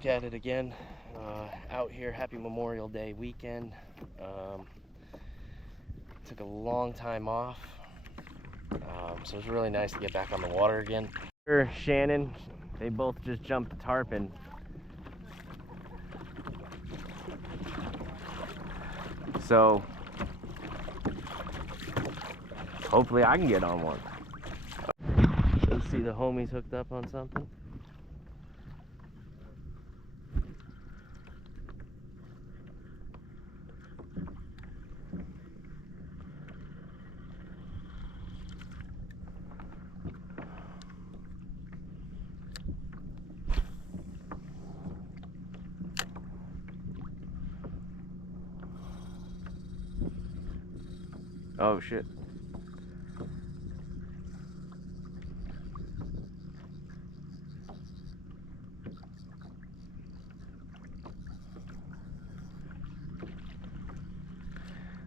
back at it again. Out here, happy Memorial Day weekend. Took a long time off, so it's really nice to get back on the water again. Shannon, they both just jumped the tarpon. So hopefully I can get on one. Let's see, the homie's hooked up on something. Oh shit.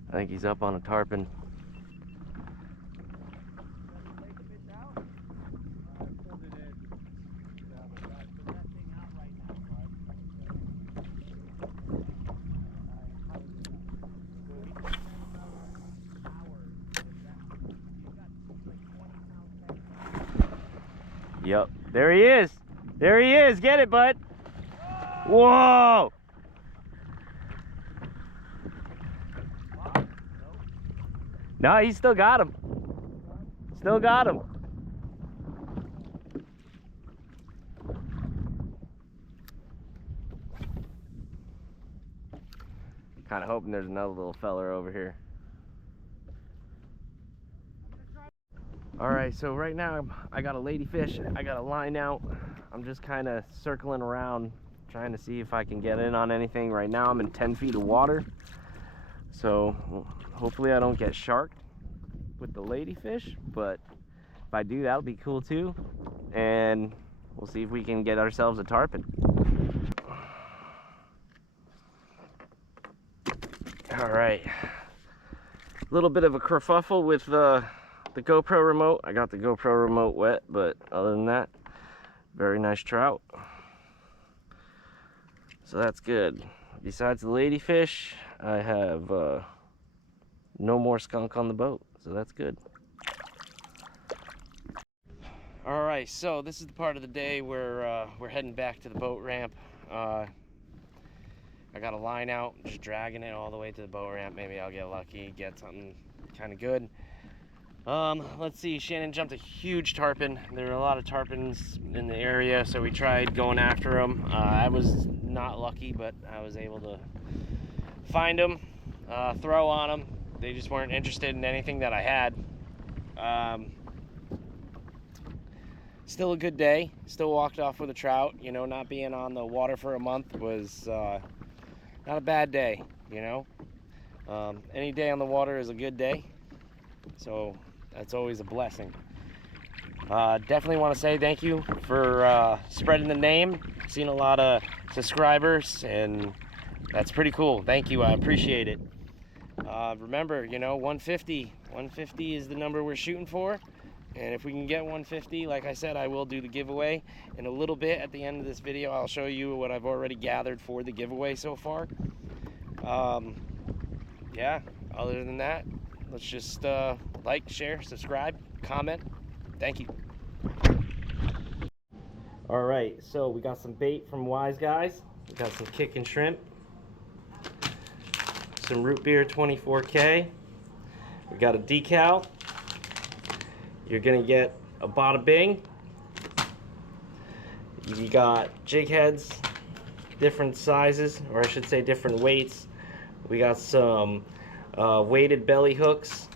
I think he's up on a tarpon. Yep, there he is. There he is. Get it, bud. Whoa. No, he still got him. Still got him. Kind of hoping there's another little feller over here. Alright, so right now I got a ladyfish. I got a line out. I'm just kind of circling around trying to see if I can get in on anything. Right now I'm in 10 feet of water. So hopefully I don't get sharked with the ladyfish, but if I do, that'll be cool too. And we'll see if we can get ourselves a tarpon. Alright, a little bit of a kerfuffle with the GoPro remote. I got the GoPro remote wet, but other than that, very nice trout. So that's good. Besides the ladyfish, I have no more skunk on the boat, so that's good. All right, so this is the part of the day where we're heading back to the boat ramp. I got a line out, just dragging it all the way to the boat ramp. Maybe I'll get lucky, get something kind of good. Let's see, Shannon jumped a huge tarpon. There were a lot of tarpons in the area, so we tried going after them. I was not lucky, but I was able to find them, throw on them. They just weren't interested in anything that I had. Still a good day. Still walked off with a trout. You know, not being on the water for a month was not a bad day, you know. Any day on the water is a good day, so that's always a blessing. Definitely want to say thank you for spreading the name. Seen a lot of subscribers, and that's pretty cool. Thank you, I appreciate it. Remember, you know, 150 is the number we're shooting for, and if we can get 150, like I said, I will do the giveaway in a little bit. At the end of this video, I'll show you what I've already gathered for the giveaway so far. Yeah, other than that, let's just like, share, subscribe, comment. Thank you. All right, so we got some bait from Wise Guys. We got some kicking shrimp, some root beer 24K. We got a decal. You're gonna get a bada bing. You got jig heads, different sizes, or I should say different weights. We got some weighted belly hooks,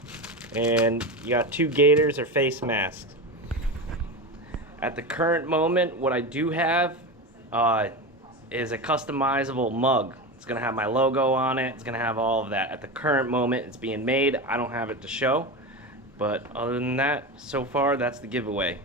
and you got 2 gators or face masks. At the current moment, what I do have is a customizable mug. It's gonna have my logo on it. It's gonna have all of that. At the current moment, it's being made. I don't have it to show, but other than that, so far, that's the giveaway.